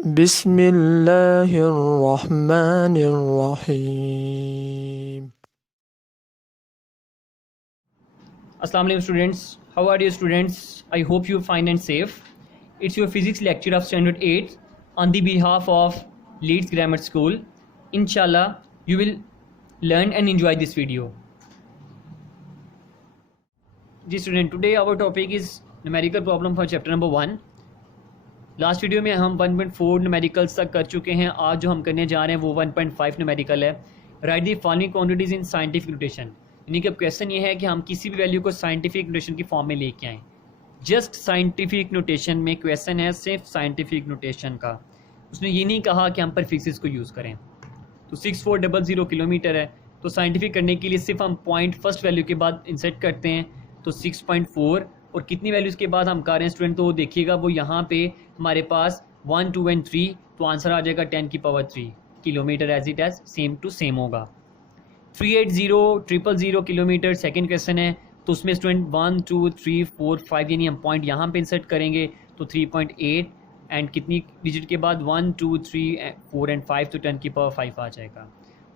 बिस्मिल्लाहिर्रहमानिर्रहीम। Assalamu alaikum students, how are you students? I hope you fine and safe. It's your physics lecture of standard 8 on the behalf of Leeds Grammar School. Inshallah you will learn and enjoy this video. Ji student, today our topic is numerical problem for chapter number 1. Last video में हम 1.4 numericals तक कर चुके हैं. आज जो हम करने जा रहे हैं वो 1.5 न्यूमेरिकल है. Right the following quantities in scientific notation. यानी कि अब क्वेश्चन ये है कि हम किसी भी वैल्यू को साइंटिफिक नोटेशन की फॉर्म में लेके आएँ. जस्ट साइंटिफिक नोटेशन में क्वेश्चन है, सिर्फ साइंटिफिक नोटेशन का. उसने ये नहीं कहा कि हम प्रीफिक्सेस को यूज़ करें. तो 6400 किलोमीटर है, तो साइंटिफिक करने के लिए सिर्फ हम पॉइंट फर्स्ट वैल्यू के बाद इंसर्ट करते हैं. तो 6.4 और कितनी वैल्यूज़ के बाद हम कर रहे हैं स्टूडेंट, तो देखिएगा वो यहाँ पे हमारे पास 1, 2 एंड 3, तो आंसर आ जाएगा 10⁻³ kilometre. As it as same to same होगा. 380,000 किलोमीटर सेकेंड क्वेश्चन है, तो उसमें स्टूडेंट 1, 2, 3, 4, 5 यानी हम पॉइंट यहाँ पे इंसर्ट करेंगे तो 3.8 एंड कितनी डिजिट के बाद 1, 2, 3, 4 एंड 5, तो 10⁵ आ जाएगा.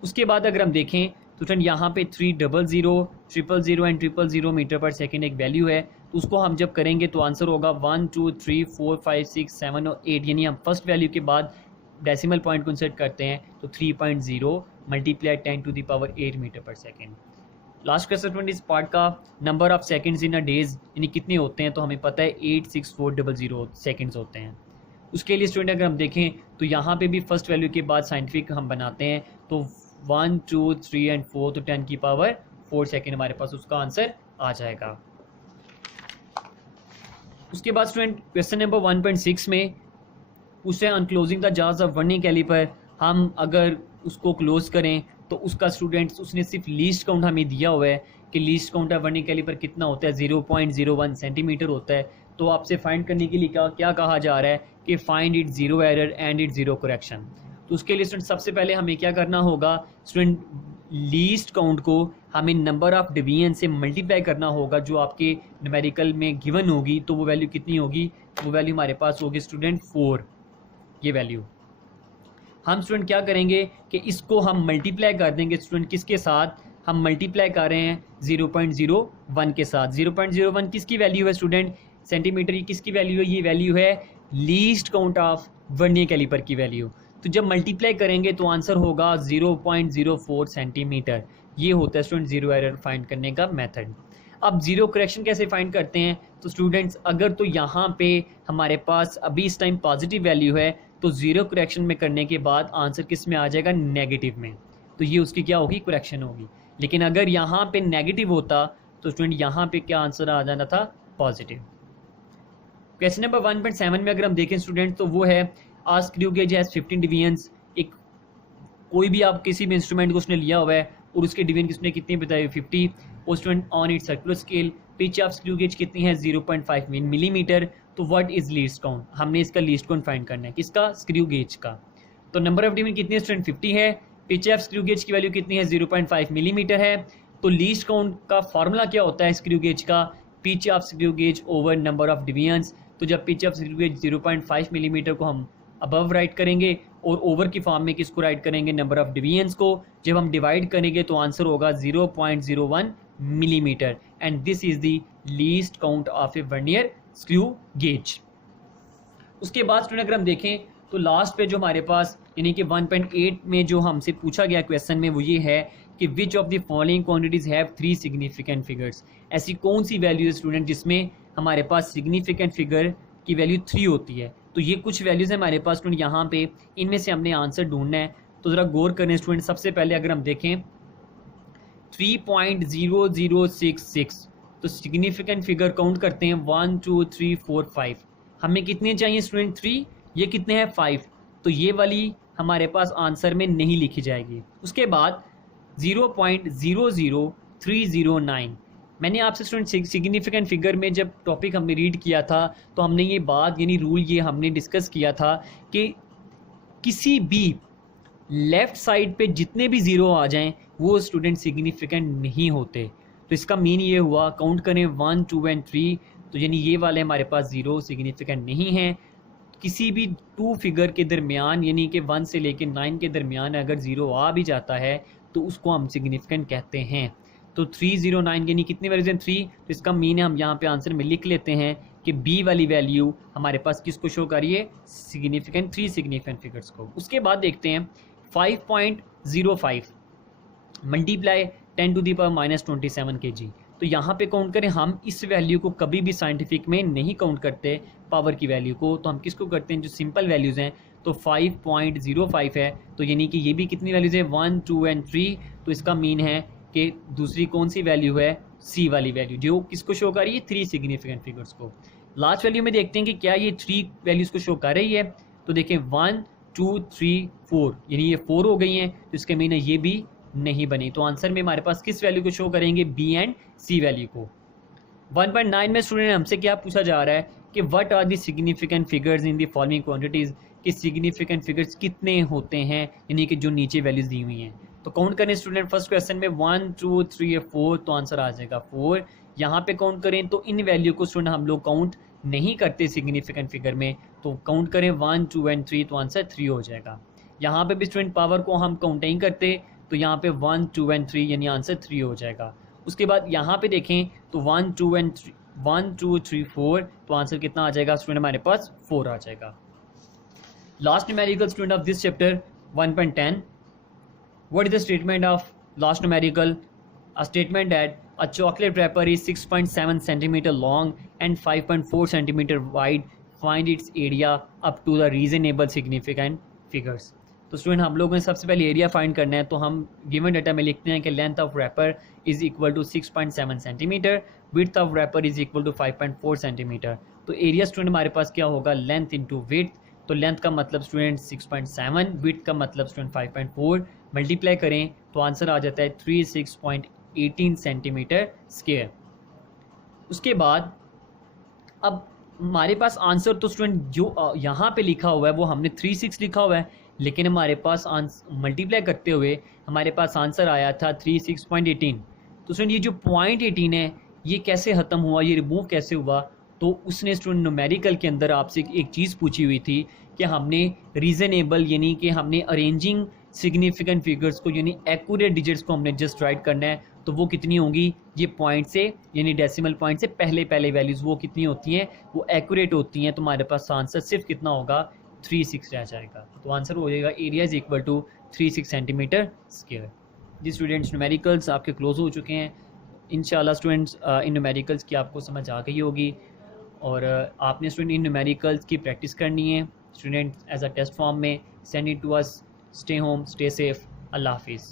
उसके बाद अगर हम देखें तो फ्रेंड यहाँ पे 300, 000 एंड 000 मीटर पर सेकेंड एक वैल्यू है, तो उसको हम जब करेंगे तो आंसर होगा 1, 2, 3, 4, 5, 6, 7 और 8. यानी हम फर्स्ट वैल्यू के बाद डेसिमल पॉइंट को इंसर्ट करते हैं तो 3.0 मल्टीप्लाई 10⁸ मीटर पर सेकेंड. लास्ट क्वेश्चन फ्रेंड इस पार्ट का, number of seconds in a days यानी कितने होते हैं, तो हमें पता है 86400 सेकेंड्स होते हैं. उसके लिए स्टूडेंट अगर हम देखें तो यहाँ पे भी फर्स्ट वैल्यू के बाद साइंटिफिक हम बनाते हैं तो 1, 2, 3 एंड 4, तो 10⁻⁴ सेकेंड हमारे पास उसका आंसर आ जाएगा. उसके बाद स्टूडेंट क्वेश्चन नंबर 1.6 में उसे अनक्लोजिंग द जार्स ऑफ वर्निंग कैलिपर, हम अगर उसको क्लोज करें तो उसका स्टूडेंट्स उसने सिर्फ लीस्ट काउंट हमें दिया हुआ है कि least count of vernier caliper कितना होता है, 0.01 सेंटीमीटर होता है. तो आपसे फाइंड करने के लिए क्या कहा जा रहा है कि find it zero error and it zero correction. तो उसके लिए स्टूडेंट सबसे पहले हमें क्या करना होगा स्टूडेंट, लीस्ट काउंट को हमें नंबर ऑफ डिवीजन से मल्टीप्लाई करना होगा जो आपके न्यूमेरिकल में गिवन होगी. तो वो वैल्यू कितनी होगी, वो वैल्यू हमारे पास होगी स्टूडेंट 4. ये वैल्यू हम स्टूडेंट क्या करेंगे कि इसको हम मल्टीप्लाई कर देंगे स्टूडेंट, किसके साथ हम मल्टीप्लाई कर रहे हैं 0.01 के साथ. 0.01 किसकी वैल्यू है स्टूडेंट, सेंटीमीटर. ये किसकी वैल्यू है, ये वैल्यू है least count of vernier caliper की वैल्यू. तो जब मल्टीप्लाई करेंगे तो आंसर होगा 0.04 सेंटीमीटर. ये होता है स्टूडेंट जीरो एरर फाइंड करने का मेथड. अब जीरो करेक्शन कैसे फाइंड करते हैं, तो स्टूडेंट्स अगर तो यहाँ पे हमारे पास अभी इस टाइम पॉजिटिव वैल्यू है तो जीरो करेक्शन में करने के बाद आंसर किस में आ जाएगा, नेगेटिव में. तो ये उसकी क्या होगी, करेक्शन होगी. लेकिन अगर यहाँ पे नेगेटिव होता तो स्टूडेंट यहाँ पे क्या आंसर आ जाना था, पॉजिटिव. क्वेश्चन नंबर 1.7 में अगर हम देखें स्टूडेंट तो वो है आ स्क्रू गेज हैज 15 डिवीजन्स. एक कोई भी आप किसी भी इंस्ट्रूमेंट को उसने लिया हुआ है और उसके डिवीजन किसने कितनी बताई, 50. और student on it circular scale pitch of screw gauge कितनी है, 0.5 मिलीमीटर. तो व्हाट इज लीस्ट काउंट, हमने इसका लीस्ट काउंट फाइंड करना है, किसका, स्क्रू गेज का. तो नंबर ऑफ डिवीजन कितनी है स्टूडेंट, 50 है. पिच ऑफ स्क्रू गेज की वैल्यू कितनी है, 0.5 मिलीमीटर है. तो लीस्ट काउंट का फॉर्मूला क्या होता है स्क्रू गेज का, pitch of screw gauge over number of divisions. तो जब pitch of screw gauge 0.5 millimetre को हम अबव राइट करेंगे और ओवर की फॉर्म में किसको राइट करेंगे, नंबर ऑफ डिवीजन्स को. जब हम डिवाइड करेंगे तो आंसर होगा 0.01 millimetre. And this is the least count of A vernier screw gauge. उसके बाद स्टूडेंट अगर हम देखें तो लास्ट पे जो हमारे पास यानी कि 1.8 में जो हमसे पूछा गया क्वेश्चन में वो ये है कि which of the following quantities have 3 significant figures. ऐसी कौन सी वैल्यू है स्टूडेंट जिसमें हमारे पास सिग्निफिकेंट फिगर की वैल्यू 3 होती है. तो ये कुछ वैल्यूज़ है हमारे पास स्टूडेंट, यहाँ पे इनमें से हमने आंसर ढूंढना है. तो ज़रा गौर करें स्टूडेंट. सबसे पहले अगर हम देखें 3.0066, तो सिग्निफिकेंट फिगर काउंट करते हैं 1, 2, 3, 4, 5. हमें कितने चाहिए स्टूडेंट, 3. ये कितने हैं, 5. तो ये वाली हमारे पास आंसर में नहीं लिखी जाएगी. उसके बाद 0.00309. मैंने आपसे स्टूडेंट सिग्निफिकेंट फिगर में जब टॉपिक हमने रीड किया था तो हमने ये बात यानी रूल ये हमने डिस्कस किया था कि किसी भी लेफ़्ट साइड पे जितने भी ज़ीरो आ जाएं वो स्टूडेंट सिग्निफिकेंट नहीं होते. तो इसका मीन ये हुआ, काउंट करें 1, 2 एंड 3, तो यानी ये वाले हमारे पास ज़ीरो सिग्निफिकेंट नहीं हैं. किसी भी टू फिगर के दरमियान यानी कि 1 से लेकर 9 के दरमियान अगर 0 आ भी जाता है तो उसको हम सिग्निफिकेंट कहते हैं। तो 309 यानी कितनी वैल्यूज हैं 3, तो इसका मीन है हम यहाँ पे आंसर में लिख लेते हैं कि बी वाली वैल्यू हमारे पास किसको शो कर रही है, सिग्निफिकेंट 3 सिग्निफिकेंट फिगर्स को। उसके बाद देखते हैं 5.05 मल्टीप्लाई 10⁻⁻27 kg। तो यहाँ पे काउंट करें, हम इस वैल्यू को कभी भी साइंटिफिक में नहीं काउंट करते पावर की वैल्यू को, तो हम किसको करते हैं जो सिंपल वैल्यूज़ हैं। तो 5.05 है, तो यानी कि ये भी कितनी वैल्यूज़ है 1, 2 एंड 3। तो इसका मीन है कि दूसरी कौन सी वैल्यू है, सी वाली वैल्यू जो किसको शो कर रही है 3 सिग्निफिकेंट फिगर्स को। लास्ट वैल्यू में देखते हैं कि क्या ये 3 वैल्यूज़ को शो कर रही है। तो देखें 1, 2, 3, 4 यानी ये 4 हो गई हैं, तो इसका मीन है ये भी नहीं बनी। तो आंसर में हमारे पास किस वैल्यू को शो करेंगे, बी एंड सी वैल्यू को। 1.9 में स्टूडेंट हमसे क्या पूछा जा रहा है कि what are the significant figures in the following quantities, कि सिग्निफिकेंट फिगर्स कितने होते हैं यानी कि जो नीचे वैल्यूज दी हुई हैं। तो काउंट करें स्टूडेंट, फर्स्ट क्वेश्चन में 1, 2, 3 और 4, तो आंसर आ जाएगा 4। यहाँ पे काउंट करें तो इन वैल्यू को स्टूडेंट हम लोग काउंट नहीं करते सिग्निफिकेंट फिगर में, तो काउंट करें 1, 2 एंड 3, तो आंसर 3 हो जाएगा। यहाँ पे भी स्टूडेंट पावर को हम काउंट नहीं करते, तो यहाँ पे 1, 2 एंड 3 यानी आंसर 3 हो जाएगा। उसके बाद यहाँ पे देखें तो 1, 2 एंड 3, 1, 2, 3, 4, तो आंसर कितना आ जाएगा स्टूडेंट हमारे पास 4 आ जाएगा। Last numerical student of this chapter 1.10, what is the statement of last numerical, a statement that a chocolate wrapper is 6.7 centimeter long and 5.4 centimeter wide, find its area up to the reasonable significant figures। तो student हम लोगों ने सबसे पहले area find करना है, तो हम गिवन डाटा में लिखते हैं कि length of wrapper is equal to 6.7 centimetre, width of wrapper is equal to 5.4 centimetre. तो एरिया स्टूडेंट हमारे पास क्या होगा, लेंथ इंटू विड्थ। तो लेंथ का मतलब स्टूडेंट 6.7, विड्थ का मतलब स्टूडेंट 5.4, मल्टीप्लाई करें तो आंसर आ जाता है 36.18 सेंटीमीटर स्क्वायर। उसके बाद अब हमारे पास आंसर तो स्टूडेंट जो यहाँ पे लिखा हुआ है वो हमने 36 लिखा हुआ है, लेकिन हमारे पास मल्टीप्लाई करते हुए हमारे पास आंसर आया था 36.18। तो स्टूडेंट ये जो 0.18 है ये कैसे ख़त्म हुआ, ये रिमूव कैसे हुआ। तो उसने स्टूडेंट न्यूमेरिकल के अंदर आपसे एक चीज़ पूछी हुई थी कि हमने रीज़नेबल यानी कि हमने अरेंजिंग सिग्निफिकेंट फिगर्स को यानी एक्यूरेट डिजिट्स को हमने जस्ट राइट करना है, तो वो कितनी होंगी, ये पॉइंट से यानी डेसिमल पॉइंट से पहले वैल्यूज़ वो कितनी होती हैं, वो एक्यूरेट होती हैं। तो हमारे पास आंसर सिर्फ कितना होगा 36 रह जाएगा। तो आंसर हो जाएगा area is equal to 36 centimetre square. जी स्टूडेंट्स, न्यूमेरिकल्स आपके क्लोज हो चुके हैं। इंशाल्लाह स्टूडेंट्स इन न्यूमेरिकल्स की आपको समझ आ गई होगी और आपने स्टूडेंट इन न्यूमेरिकल्स की प्रैक्टिस करनी है student as a test form में। Send it to us. Stay home, stay safe, अल्लाह हाफिज़।